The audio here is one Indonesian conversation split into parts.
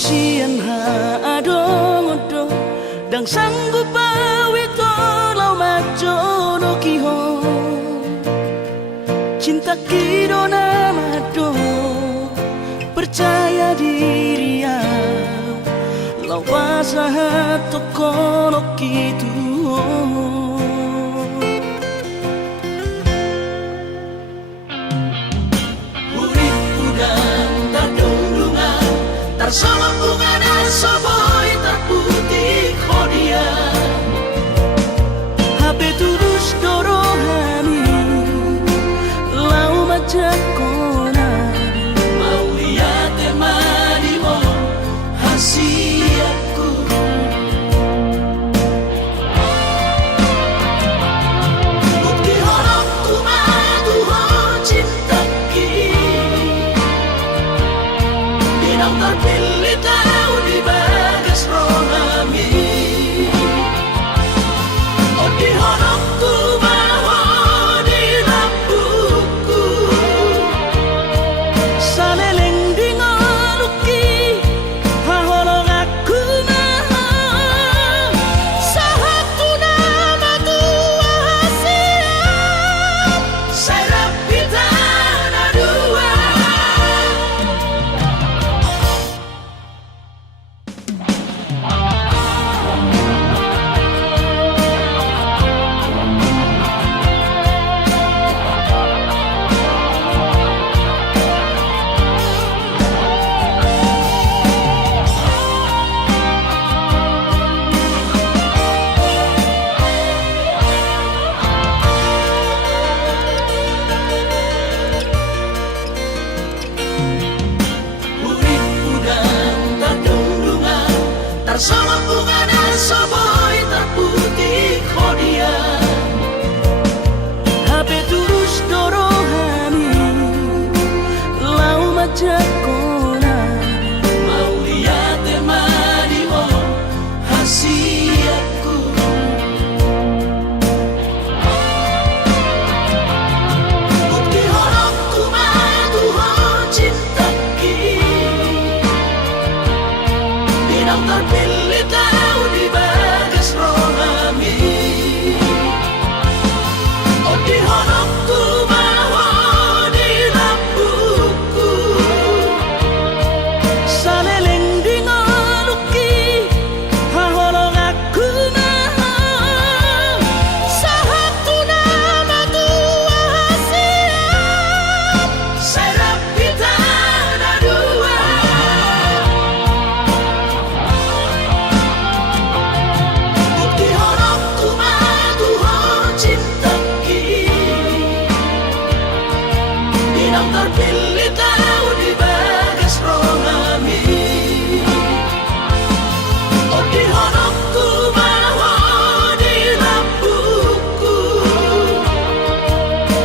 sian ha adong odo dang sanggup bawi tolau majo no kiho cinta kido namado percaya diri ya lau pasahat tokono kitu sama bunga dan soboy terputih kodia HP tulus dorohani lau macam kona mau lihat temani mo hasiaku bukti horok tu madu ho cinta terpilih tahu di bagas rohami oh di honokku bahwa di lampuku saleleng di ngaluki haholong aku maha sahatu nama tua hasil saya rapi tanah dua sama bunga dan soboy terputih kodia HP terus dorohani lau macam kona mau lihat temani mo hasiaku bukti horokku madu ho cinta Dinang terpilih tahu di bagas rohami oh di honokku bahwa di lampuku saleleng di ngaluki haholong aku maha sahatu nama tua hasil saya rapi tanah dua terpilih tahu di bagas rohami oh di honokku bahwa di lampuku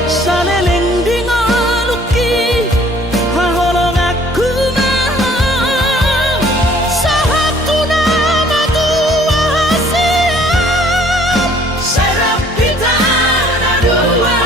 saleleng di ngaluki haholong aku maha sahatu nama tua hasil saya rapi tanah dua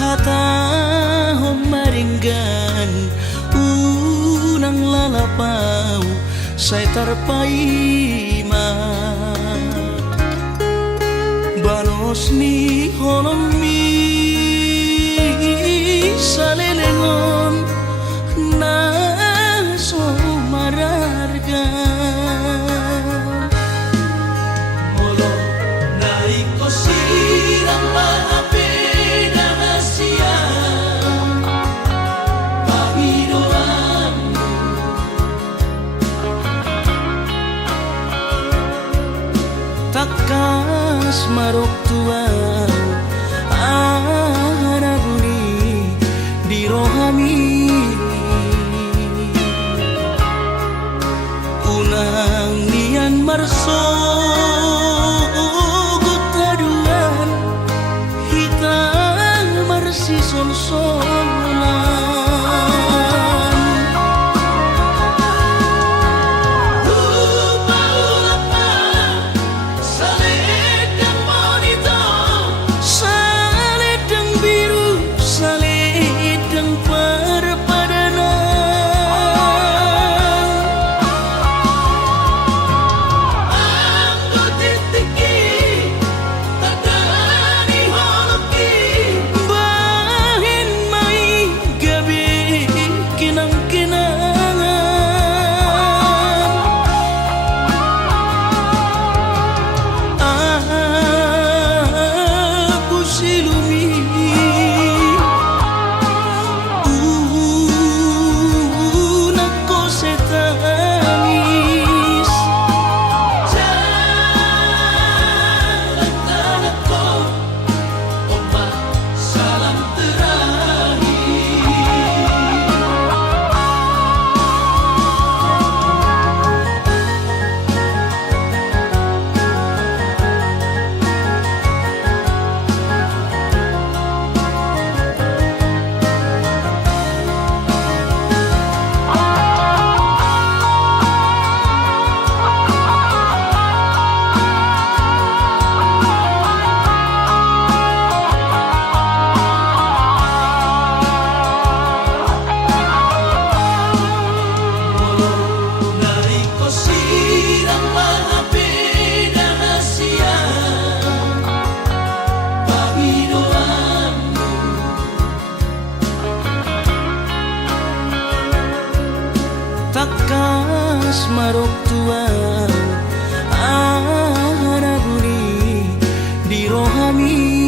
Hata homaringgan unang lalapau saya terpaima banos ni honomi saleleng ingon naso mararga Molo naiko sirang maapin na siya Panginoanmu takas marok tuang anaguni di rohami unang nian marso gutaduan hitang marsi sol-solan takas marok tuang anaguni di rohami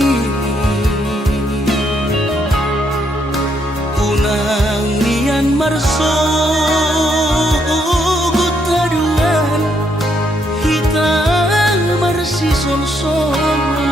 unang nian marso gutaduan hitang marsi sol-solan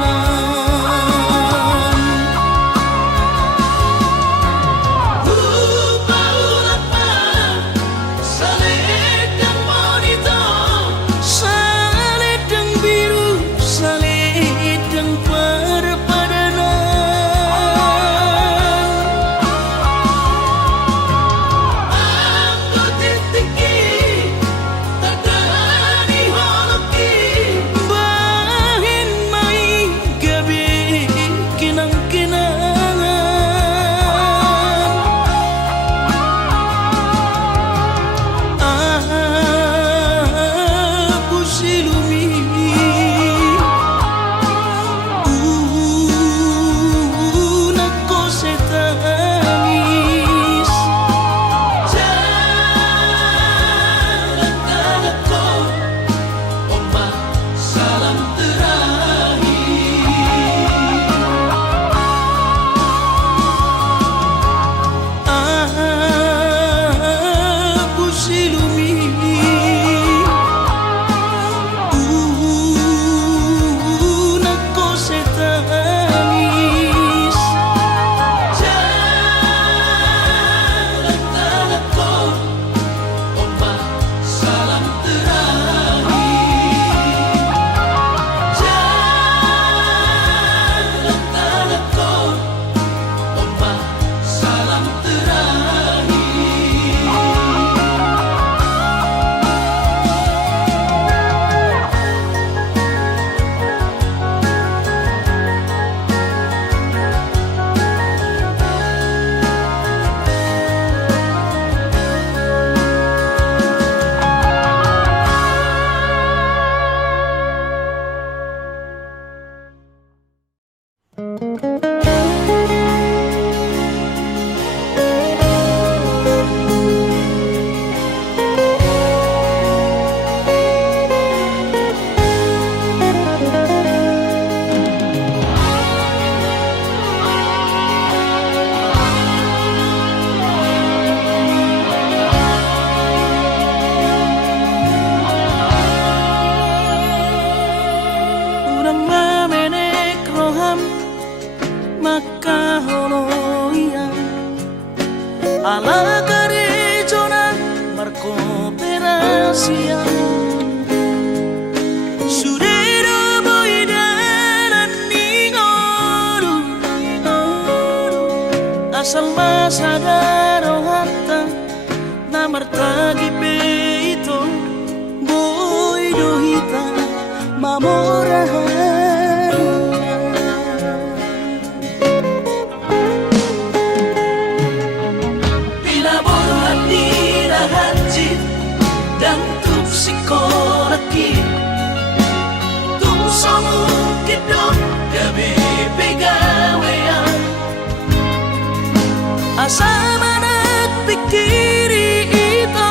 asa managpikiri ito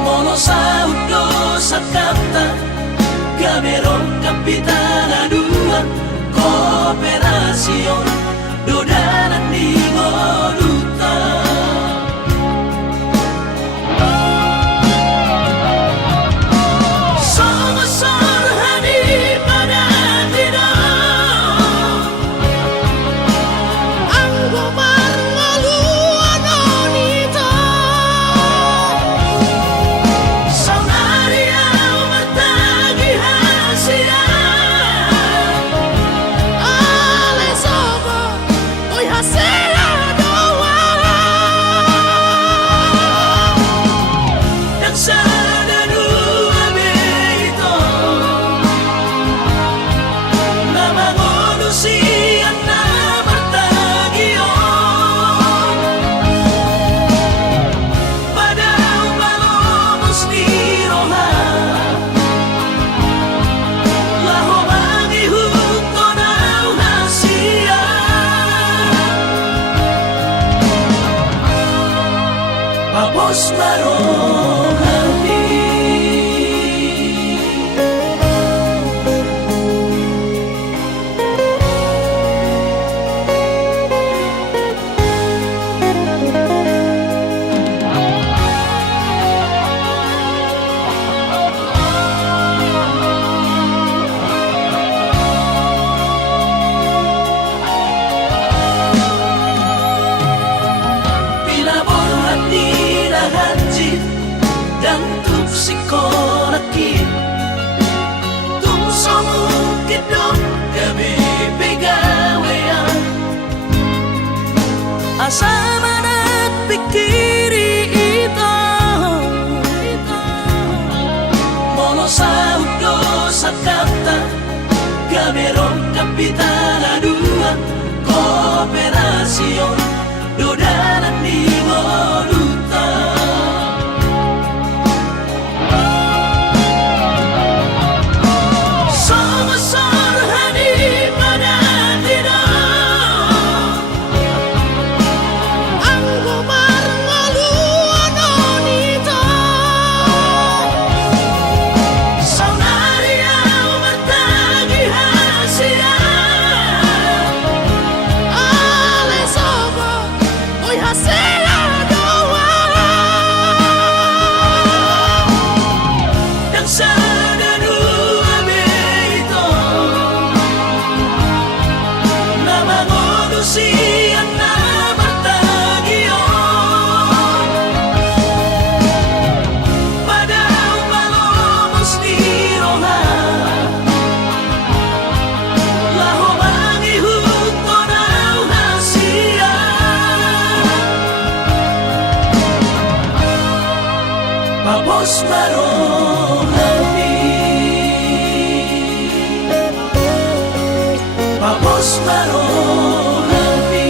mono sa udo sa kanta gamerong kapitana dua kooperasyon dodanan di ngoluta song-song hani pada tidak ang gumarngaluan nito sang ariaw matagi hasia ale sobo oy hasia doa yang sana dua beito na mangonusian na martagion padang malomos ni roha laho mangihuto na hasia Papos marohati pinaborhat ni lahanjit dan tupsikonakit tumsomukidong kami pegawean asa managpikiri ito mono sa udo sa kanta gamerong kapitana dua kooperasyon dodanan di ngoluta song-song hani pada tidak ang gumarngaluan nito sang ariaw matagi hasia ale sobo oy hasia doa yang sana dua beito na mangonusian na martagion padang malomos ni roha laho mangihuto na hasia Papos marohati Papos marohati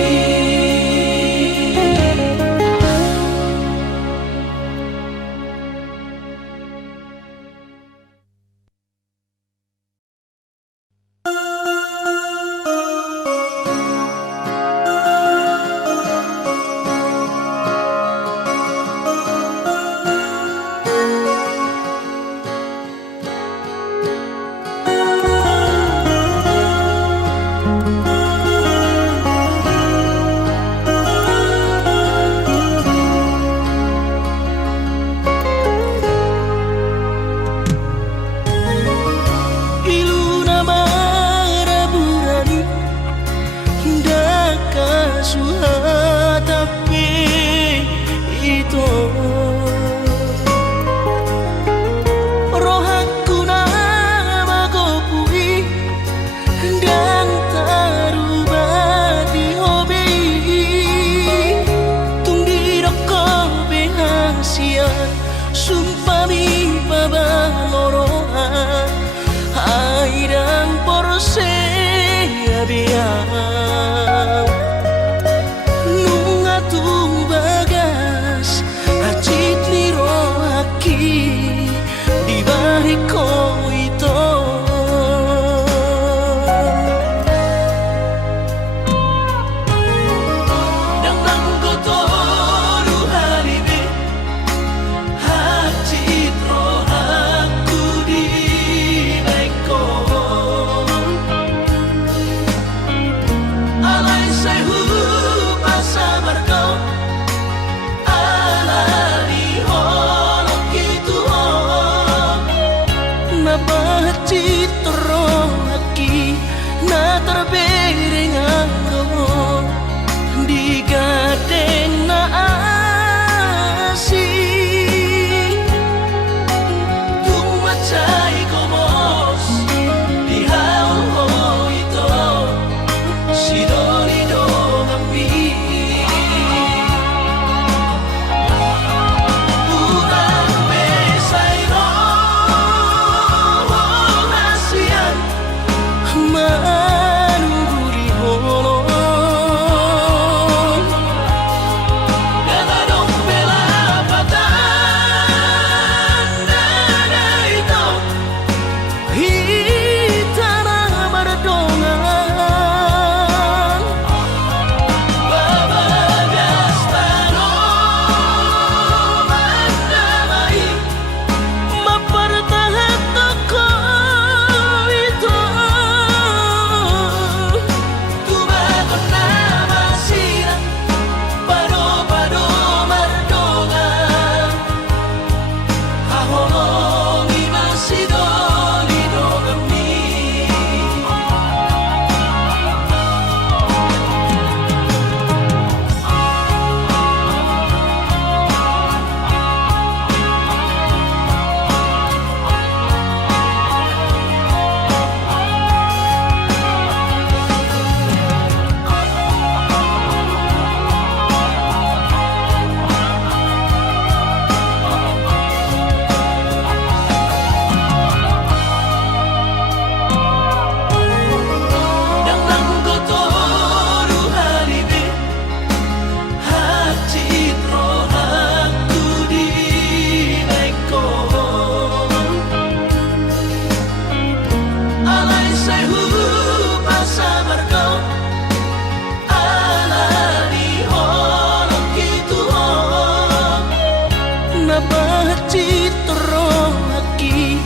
napahacitro aki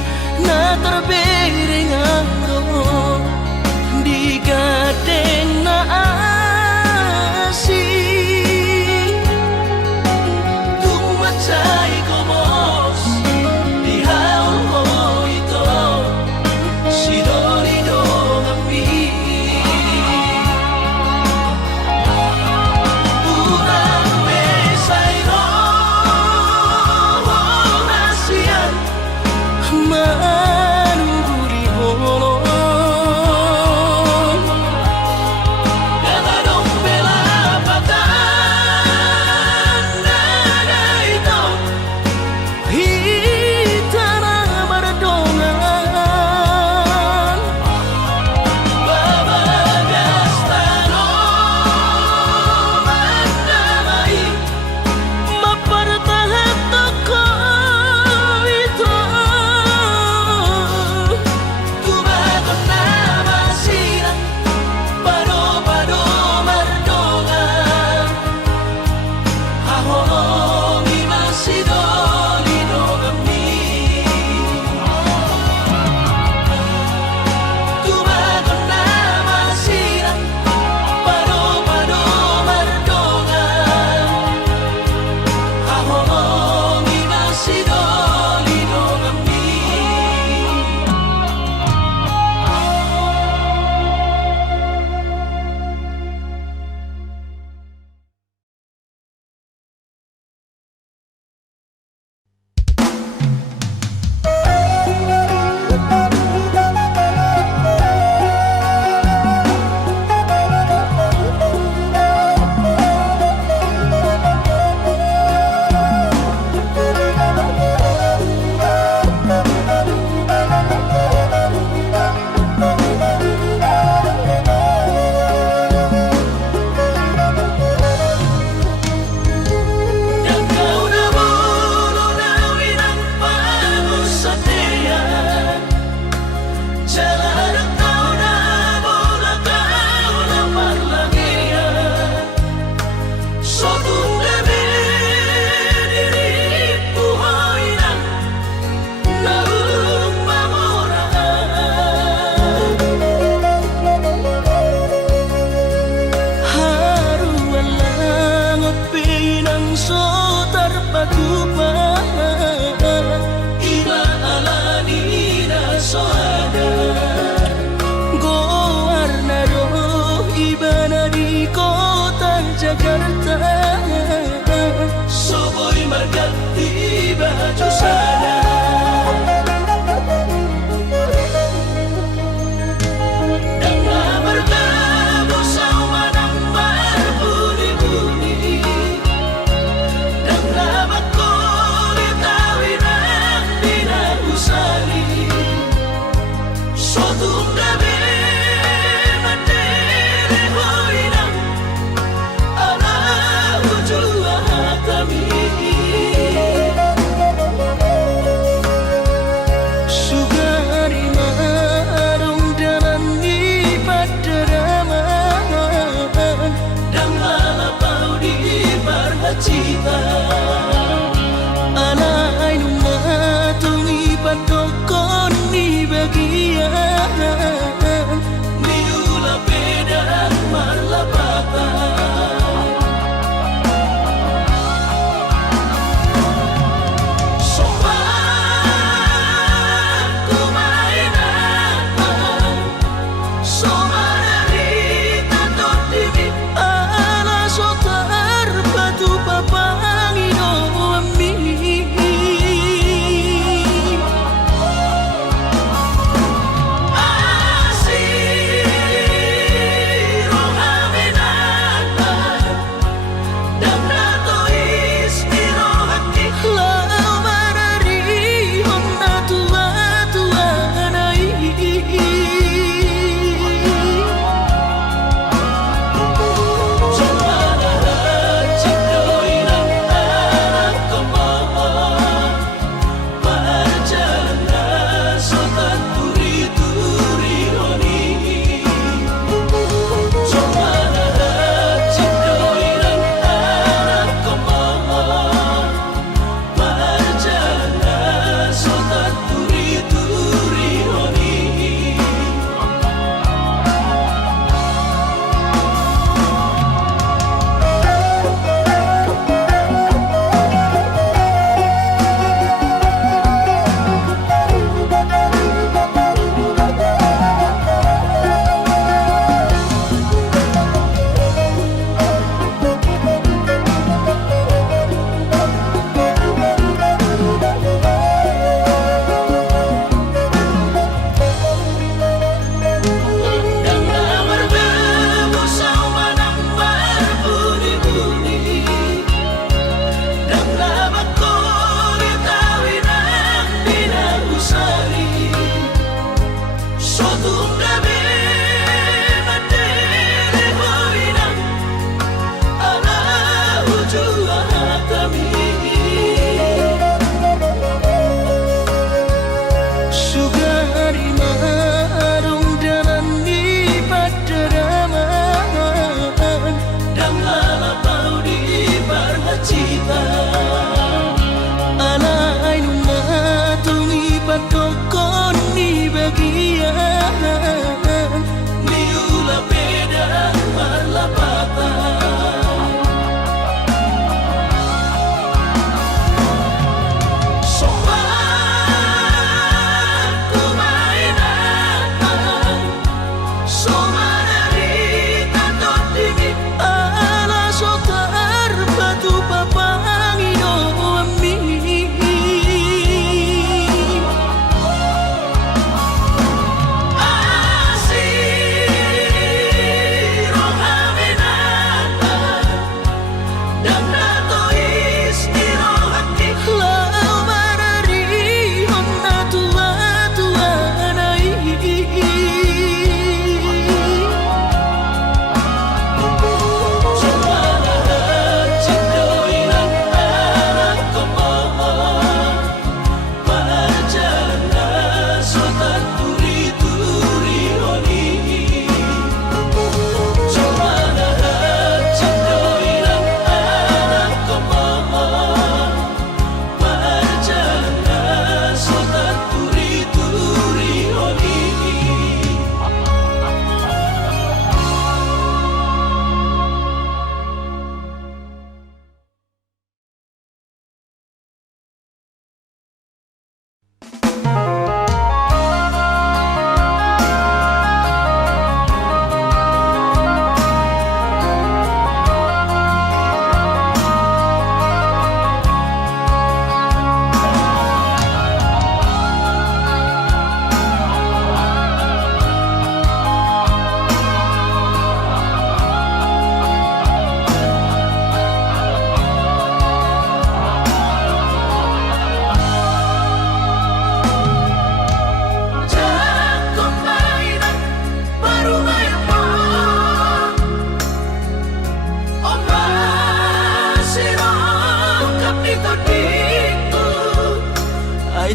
na terbering aro di gadeng na asi tumacay komos di hao ito sidolido kami urang mesayro nasian manuburi holong Ganadong pelapatan nada ito hitana bardongan babagas tanong magdamay mapartahat ako ito tumagon na masirang pano-pano mardongan ahong imasidolino kami tumagon na masirang pano-pano mardongan ahong imasidolino kami Dan kau na bulo nawin ang pag-usatean Jalan ang kau na bola kau na parlagian Sotong gabi diri buhay na naung mamoraan Haruan lang at pinangsotar patupan Inaalani na soada Gobernador iba na di kota Jakarta Soboy margati baju sana Dan bertemu sama nang berbunyi-bunyi Dan lama kau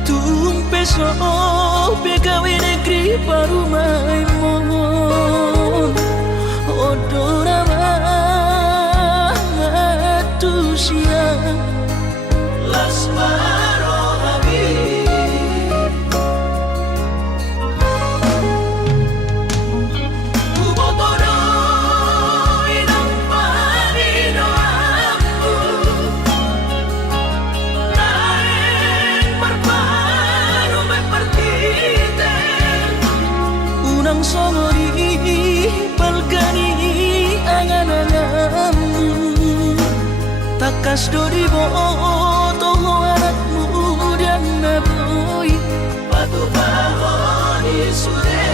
tung peso pegawai negeri parumai mon odora matusia las marohabi kubotoro inang panino aku naeng berparu mepertite unang somori palgani angan-anganmu takas dori boto anakmu dan naboy batu bahoni sude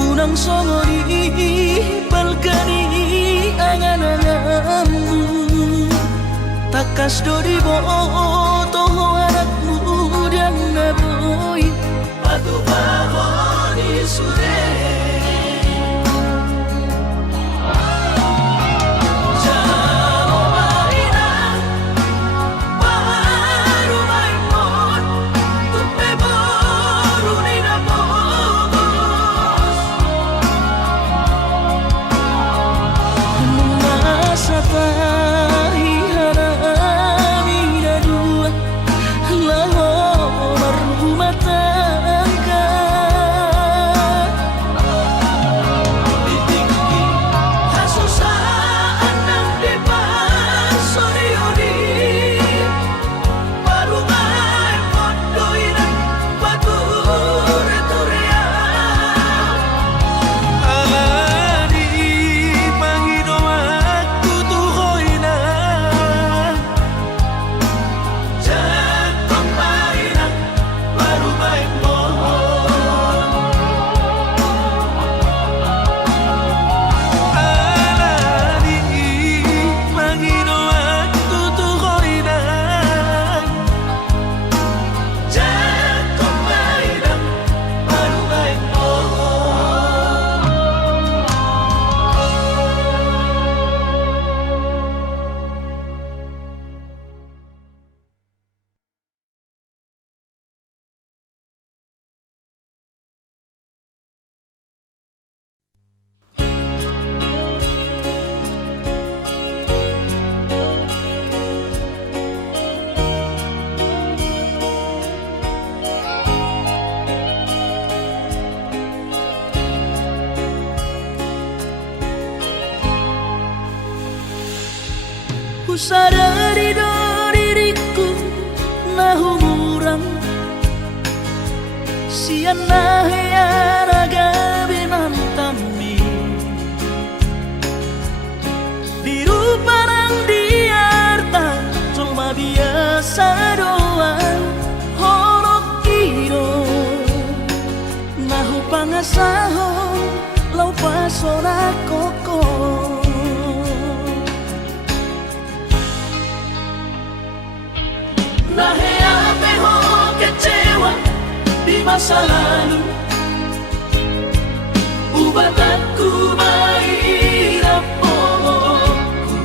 unang somori palgani angan-anganmu takas dori boto anakmu dan naboy batu bahoni sude ku sadari do diriku nahumurang siana raga binantami biru parang diarta cuma biasa doang masahon lau pasona koko. Naheape ho kecewa di masa lalu, ubatanku mahirap pomoku.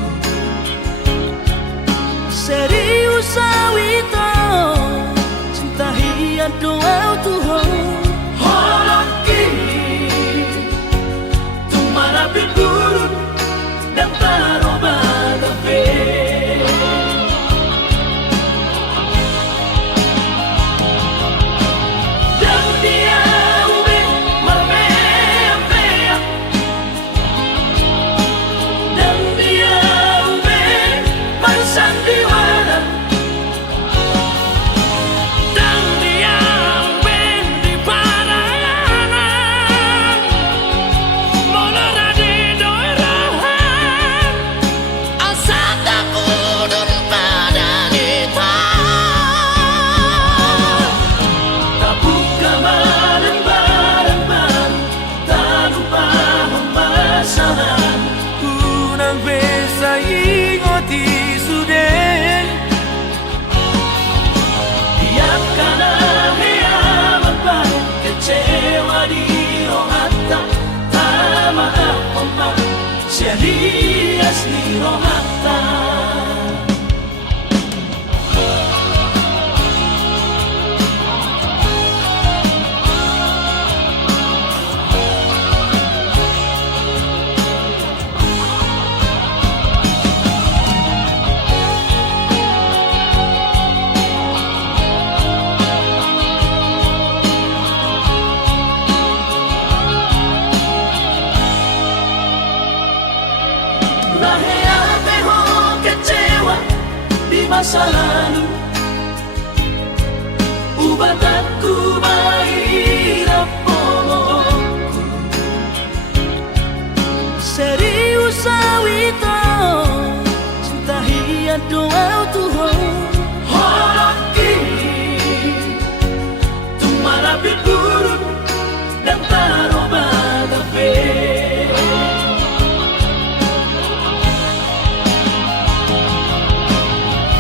Serius awito cinta hiat doa Tuhan. Hoki tumarapi burun dan taroba kafe. Dan dia ube marmea. Dan dia ube marsandiwara. Dan dia ube di parayanan. Molora di doirahan. Asata pudun pada nita. Tabuka bareng-bareng, tak lupa pemasaran. Unang besa ingoti sudah. Biarkan hea beban kecewa di rohata. Tak maaf omak serius di rohata. Naheape ho kecewa di masa lalu, ubatanku mahirap pomoku. Serius awito cinta hiat doa Tuhan. Hoki tumarapi burun dan taroba kafe.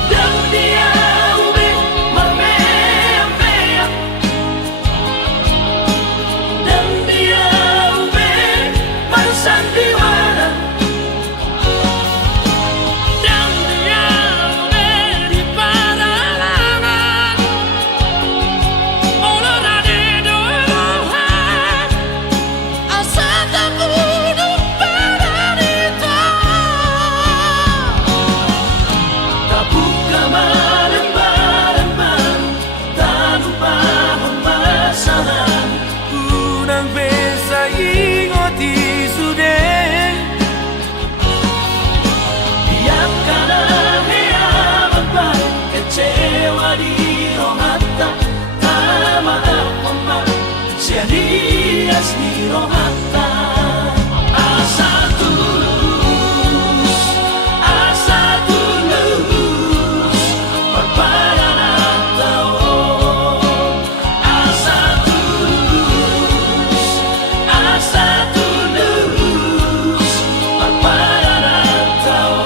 Dan dia ube marmea. Dan dia ube marsandiwara. Dan dia ube di paralangan. Molora di doirahan. Asata pudun pada nita. Tabuka bareng-bareng, tak lupa pemasaran. Unang besa ingoti sudah. Biarkan hea beban kecewa di rohata. Tak maaf omak serius di rohata. Asa tulus berpadanan tahun. Asa tulus berpadanan tahun.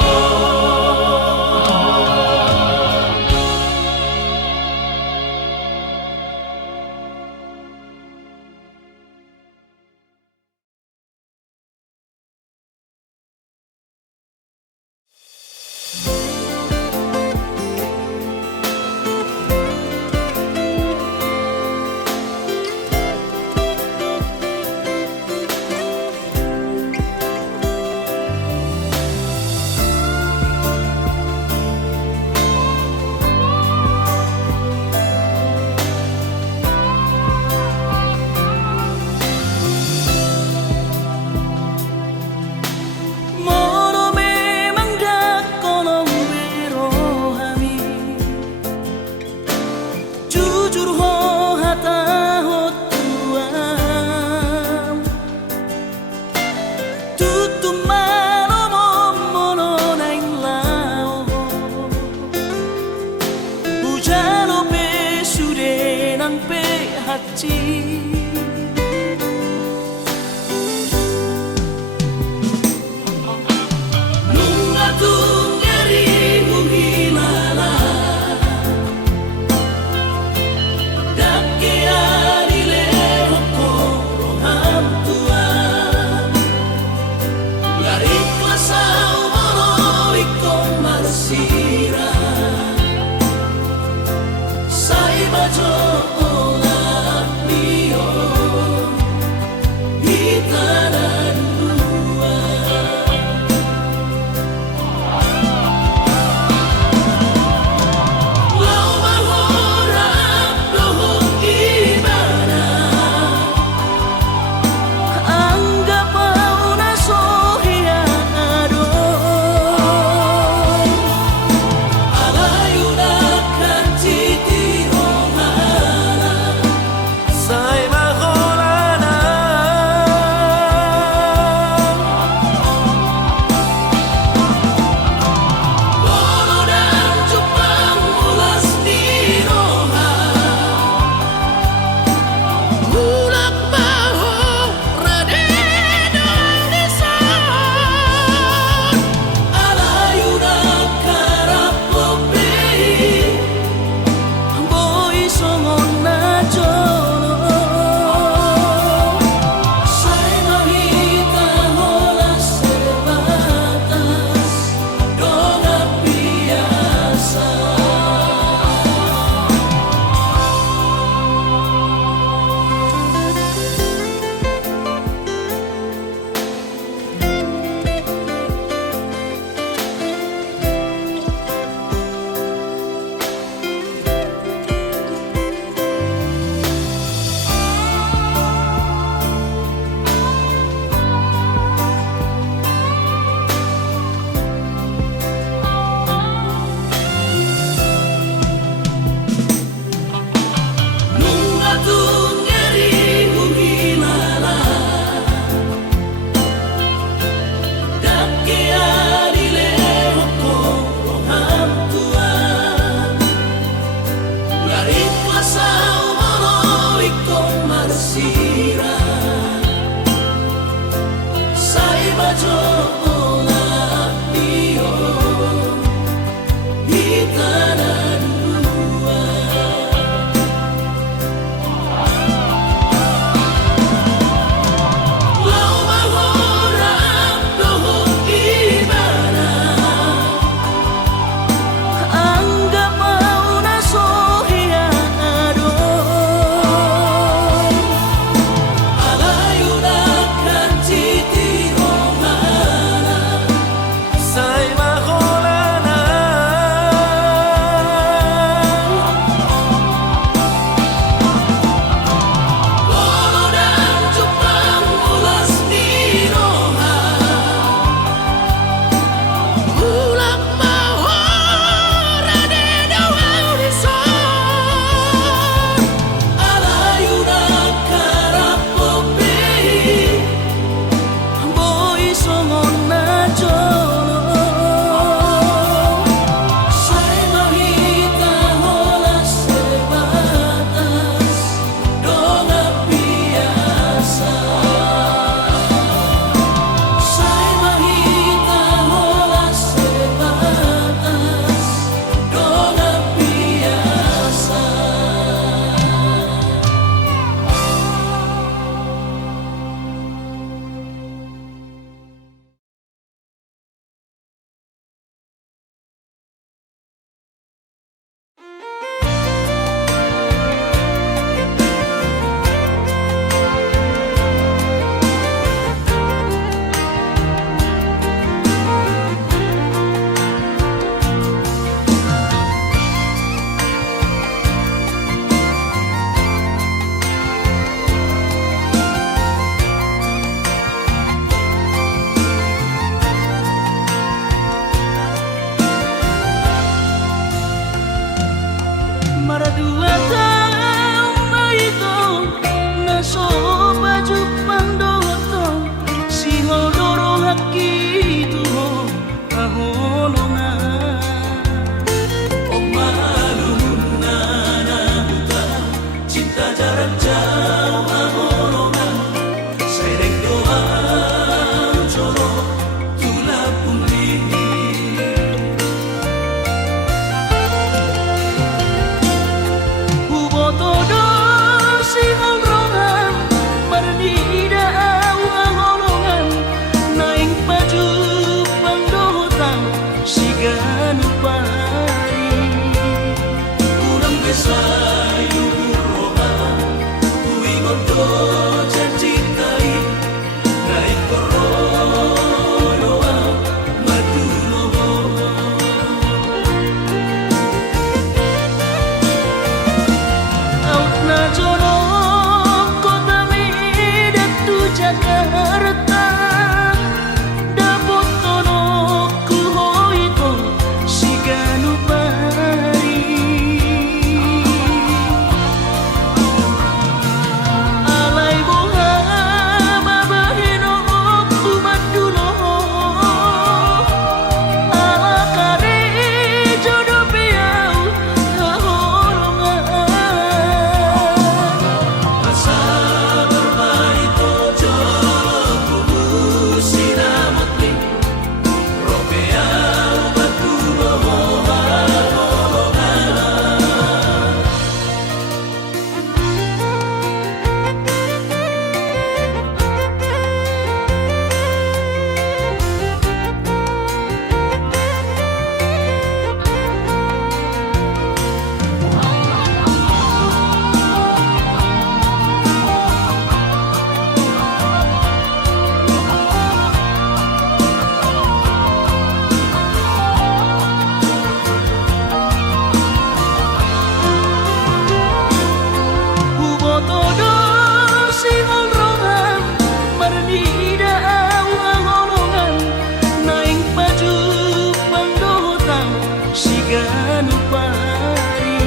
siganu pari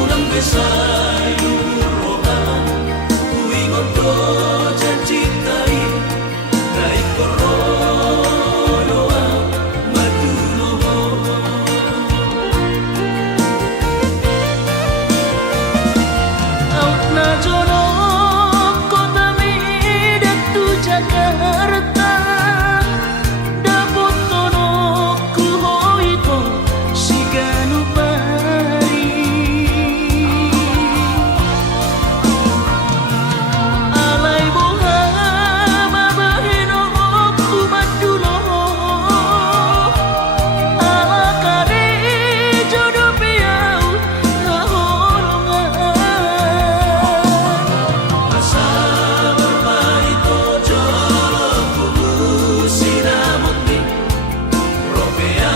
Urang besayu roha Kuingon do janji tai Kai korodoa Maduloho Out na jono kota midak tu Jakarta Dapot tono ku hoito siganu pari Alay boha babahino ku madulo Ala kare jodoh piau haholongan Asa bermaito jolo kubu sinamoni Ropea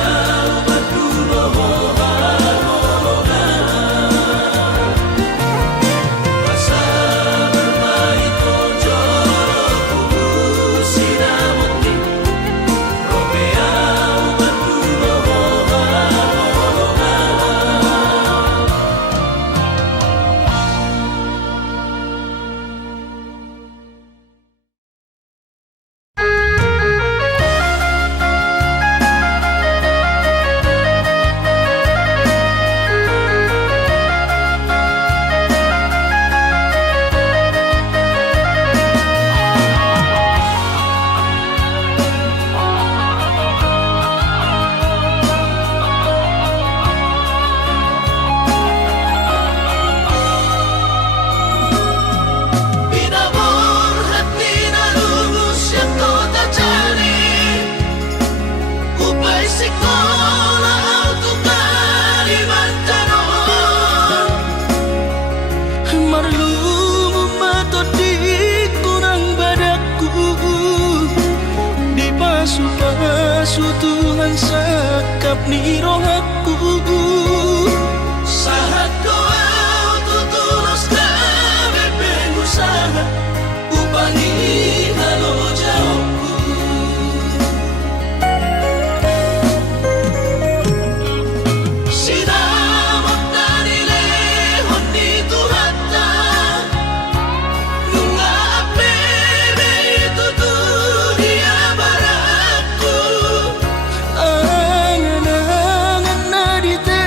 maduloho haholongan Asa bermaito jolo kubu sinamoni Ropea maduloho haholongan Pinabor hati na lulus yang kota cari Upay sekolah auto Kalimantan Marlum matot di kurang badaku Di pasu-pasu Tuhan sakap ni rohaku Sahat doa tutulus kami pengusaha Upangi halo jauhku Sinamot dari lehon di tuhata Nunga apebe itu dunia baratku Angan-angan na di te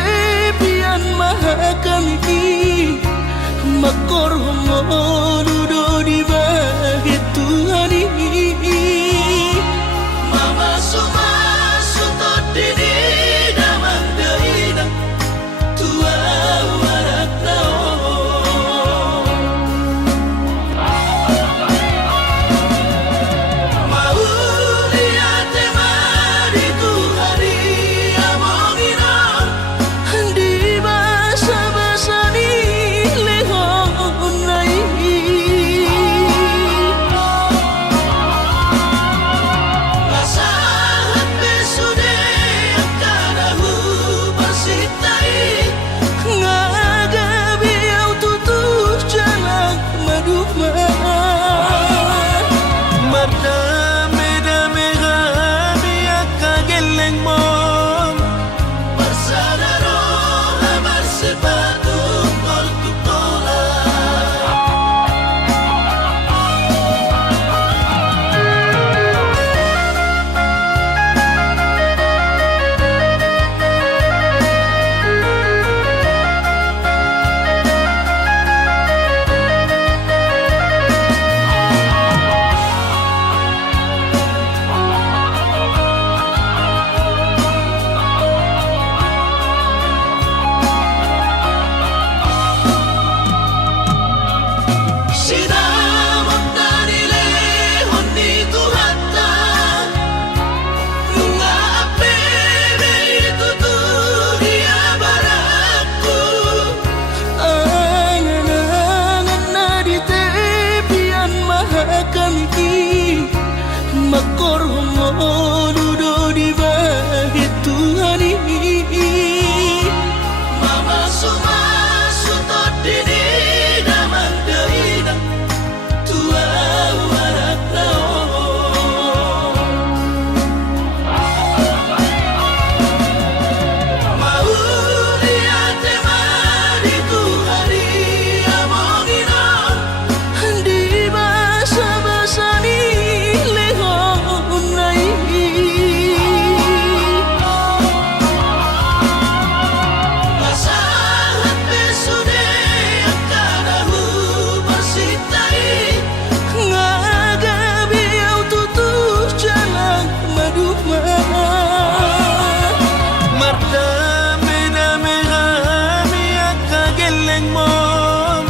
Merdame-dame kami akageleng mon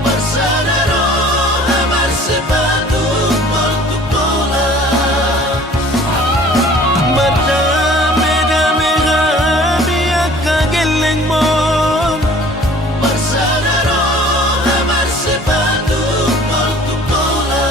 Bersadaro amar sepatu portukola Merdame-dame kami akageleng mon Bersadaro amar sepatu portukola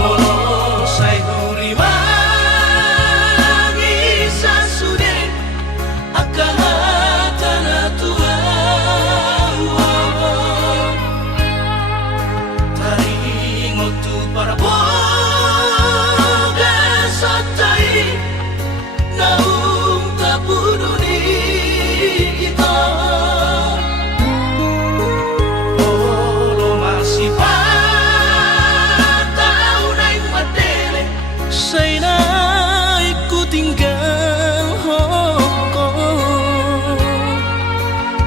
Molo say hurimangi sasude akahata na tuang taringot tu para boga satai naung tapuduni ita Olo masih say na ku tinggal hongkong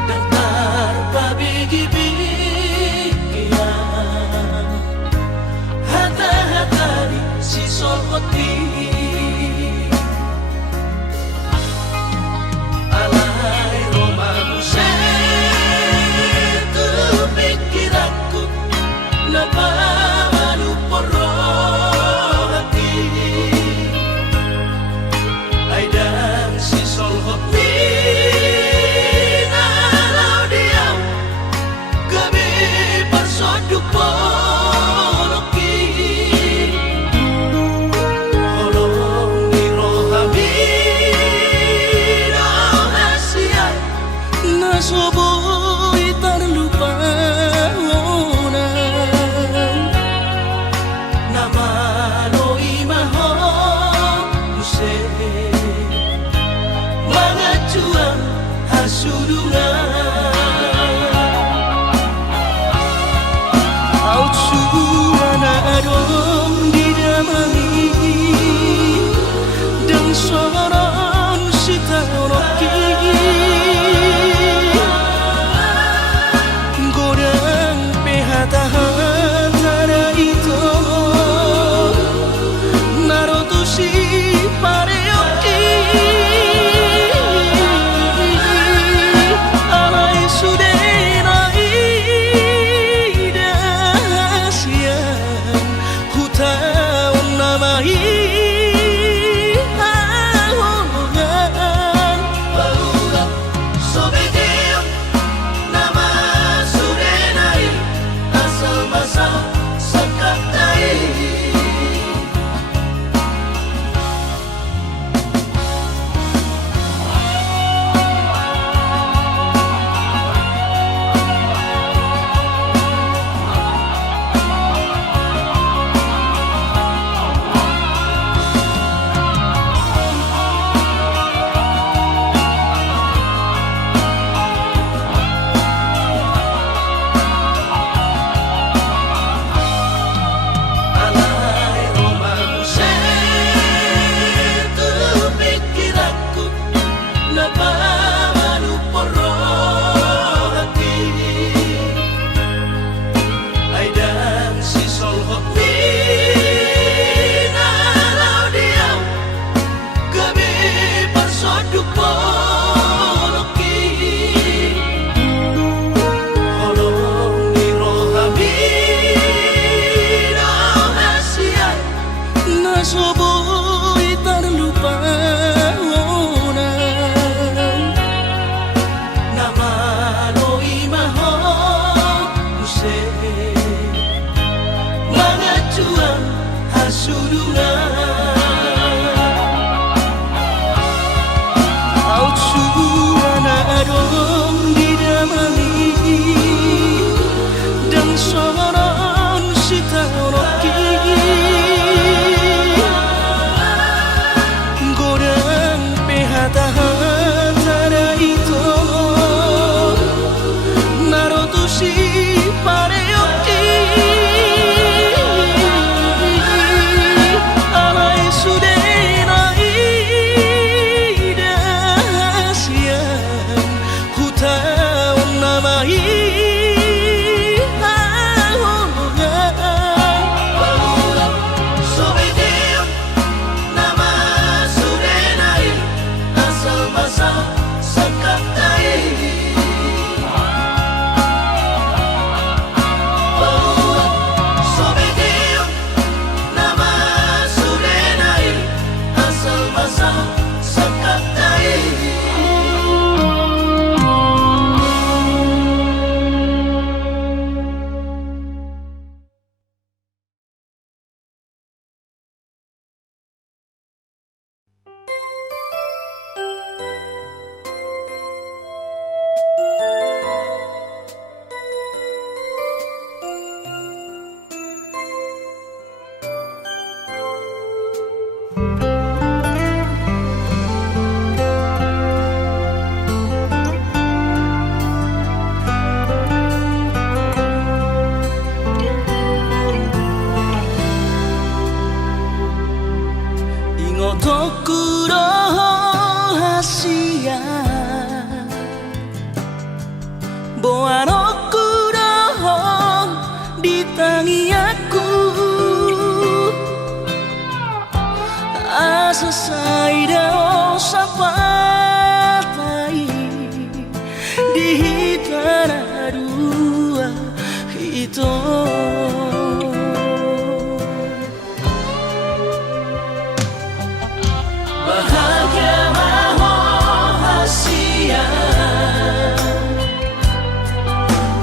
Dantar pabigi-bigian Hata-hatari si solkoti Alay romamu setu pikiranku Napamalu porong hati Ay dan si solhot minalau diam Gabi parsoduk poloki Holong ni rohami rahasian Nasoboy terlupa Namaloi mahal mga juang hasulungan Au cuana adong di damami dan soron sitanoki Godang pehata-hata itu Narotusi pareoki Alay sudena idasian Hutaun namai ahongan Barulah sobedeon nama surenai asal basa sakatai Alay romamu setu pikiranku Napamalu porong hati Ay dan si solhot minalau diam Gabi parsoduk poloki Holong ni rohami rahasian Nasoboy terlupa Namaloi mahal mga juang hasulungan Au cuana adong di damami itu. Bahagia rahasia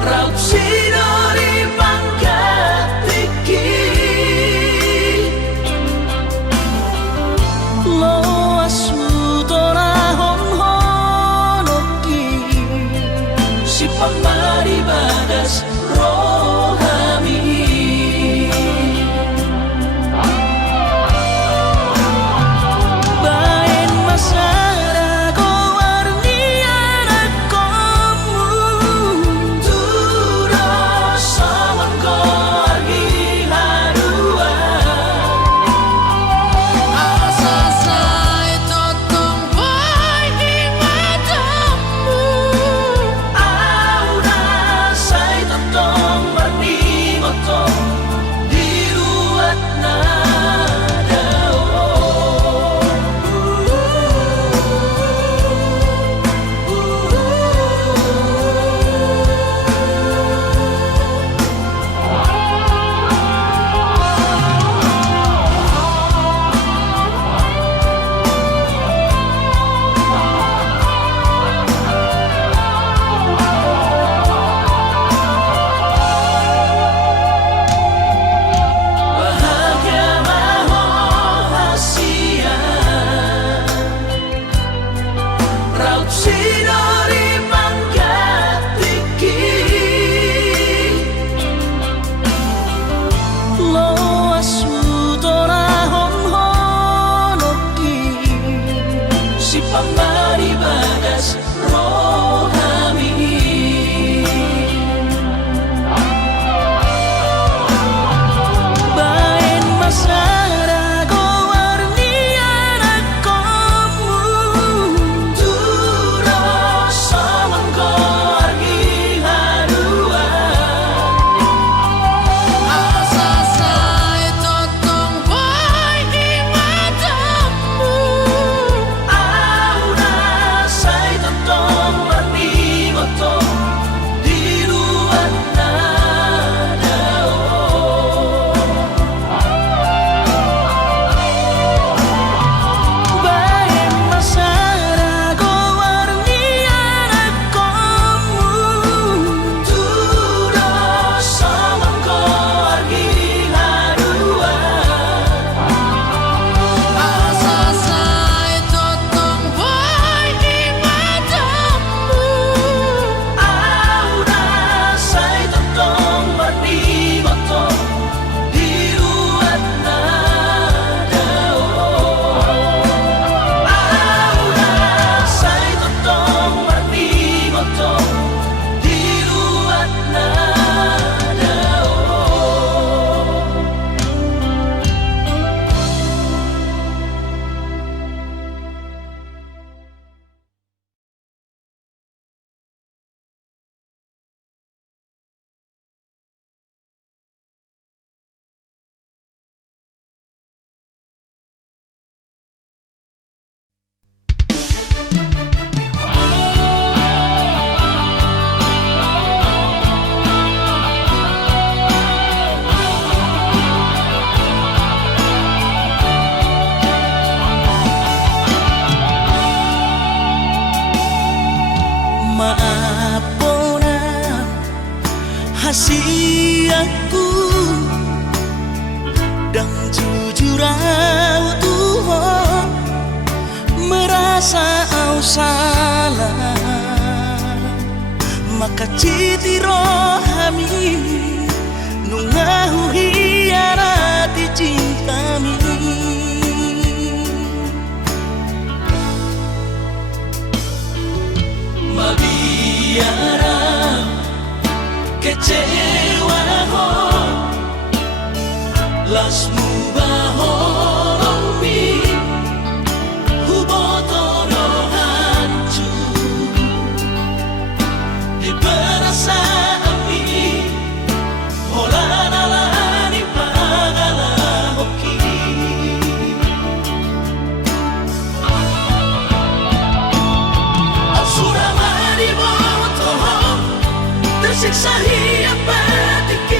Raut sidori pangkat iki Lo asu torahon honoki Si pamari bagas rohami Bain masara ko warni anak komu Turo sawan ko argi harua Asa sai totong pai di matamu Aura say totong warni motong diruat na Bahagia rahasia Raut sidori pangkat iki Lo asu torahon honoki Si pamari bagas rohami Bain masara ko warni anak komu Turo sawan ko argi harua Asa sai totong pai di matamu Aura say totong warni motong diruat na Bain masara ko warni anak komu Turo sawan ko argi harua Asa sai totong pai di matamu Aura say totong warni motong diruat na Aura say totong warni motong diruat na Maafona hasiaku dan jujur Tuhan merasa au salah maka citi rohami nungahu hiarati cintami Mabiara kecewa ho lasmu bahoromi hubotoro hancur di perasaan ini holanalani pagala hoki Asura mari botoho tersiksa hiap batiki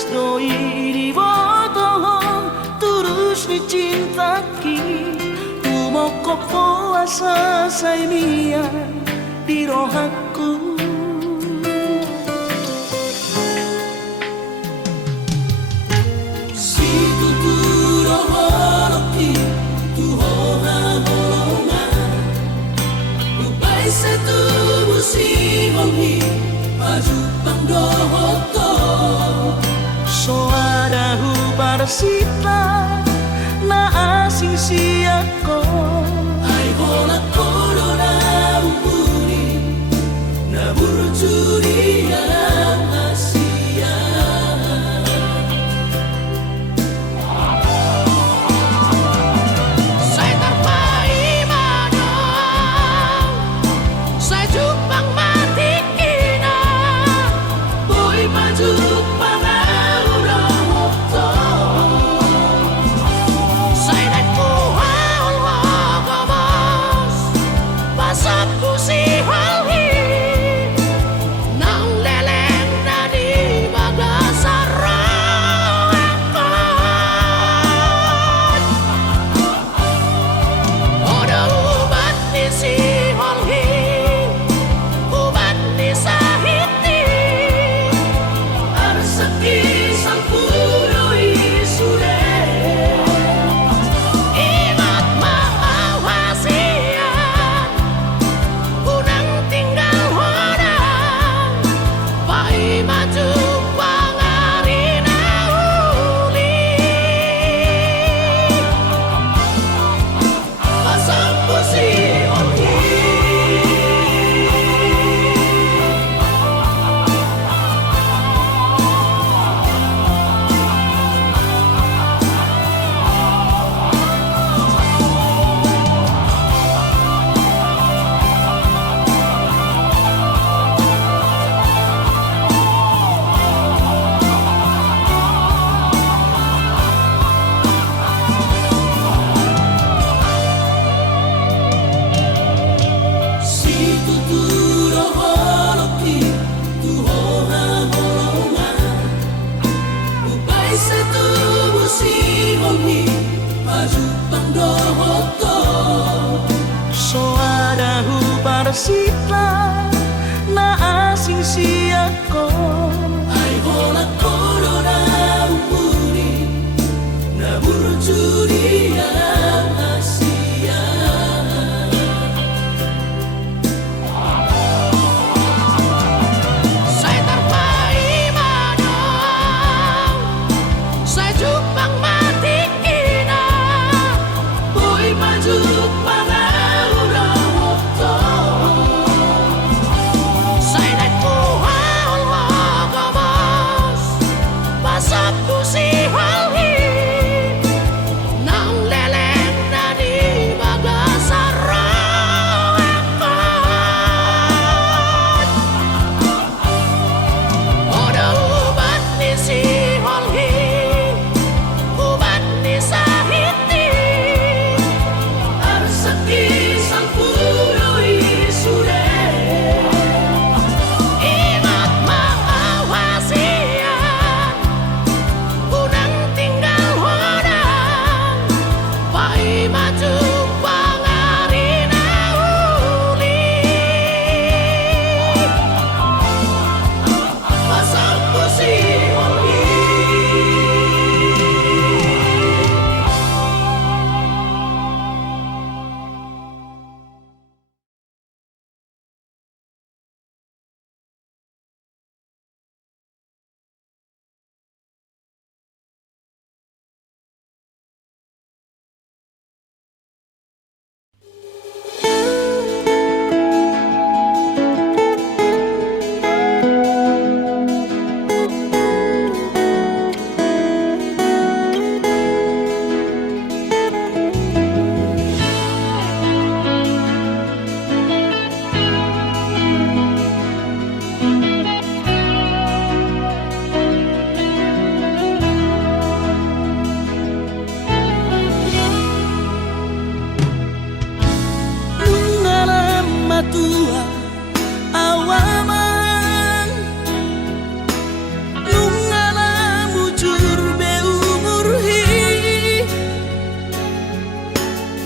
Tresnoi diwoto tulus dicintaki Tumoko puasa saimian di rohaku Si tuturo holoki tuhoha holonga Ubai setu busi hongi Pajupang dohoto Soadahu parsita na asing siyako Ay hola korona umuri na burjuri ang Asia Saya terpaimana Saya jupang mati kina Boy pajuk pangaurang okto Saya dan kuhal wagabas Pasapku si halhi Nang leleng na di bagasarakan Oda ubat ni si halhi Ubat ni sahiti Arsaki sang puroi sure Ingat mawasian Unang tinggal horang Pai maju pangarina uli Pasang pusi onhi Si tuturo holoki tuhoha holonga Ubai setu busi hongi Pajupang dohoto Soadahu parsita na asing siyako Ay hola korona umuri na burjuri ang Asia Saya terpaimana Saya jupang mati kina Boy pajuk pangaurang okto Saya dan kuhal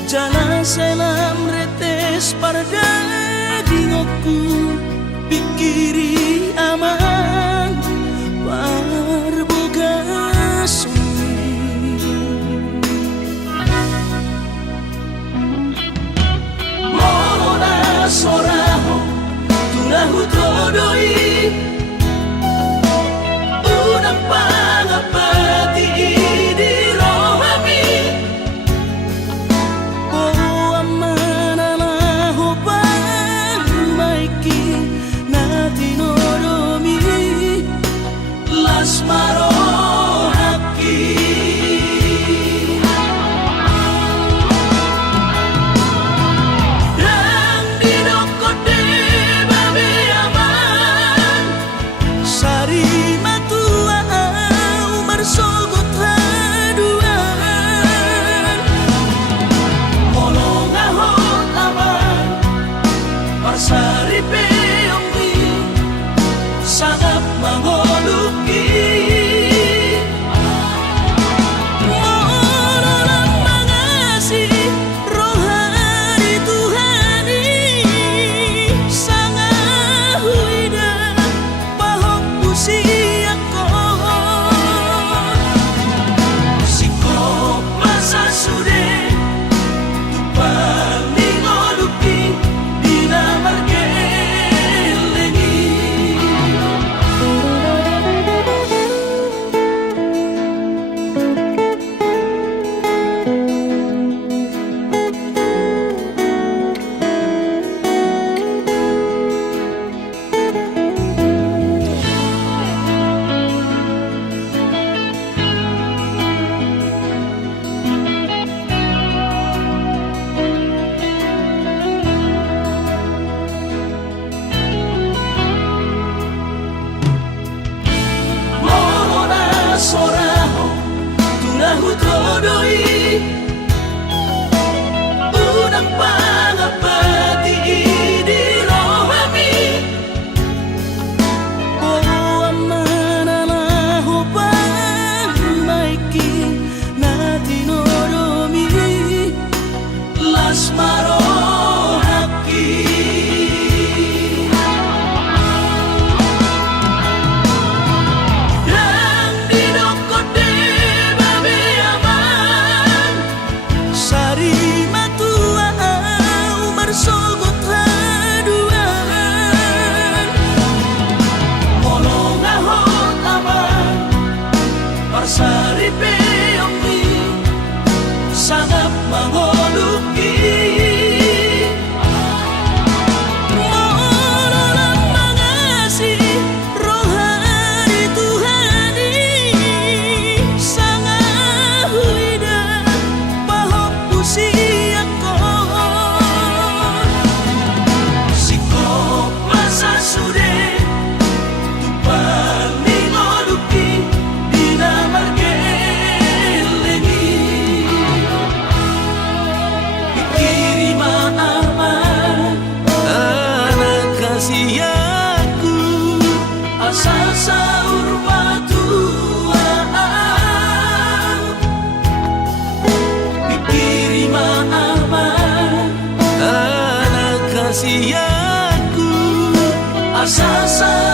Jana selam retes parda dingoku pikiri aman parboga sumi Morona soraho tunahu todoi unang pangapati di rohami Asmaro haki dan didokote babe aman sari matua umar sogot haduan molong ahot aman parsari peongmi sangat mangoluki soraho tunahu todoi unang pangapati di rohami amana lahu pangmaiki natinoromi lasmaro haki Sari peongmi sangat mangoluki Mololang mangasi rohani Tuhani sangat huida pahok pusiakon sikop masa sude tupan mingoluki Siaku asal saur patuaan pikiri ma'aman anak kasihaku asal saur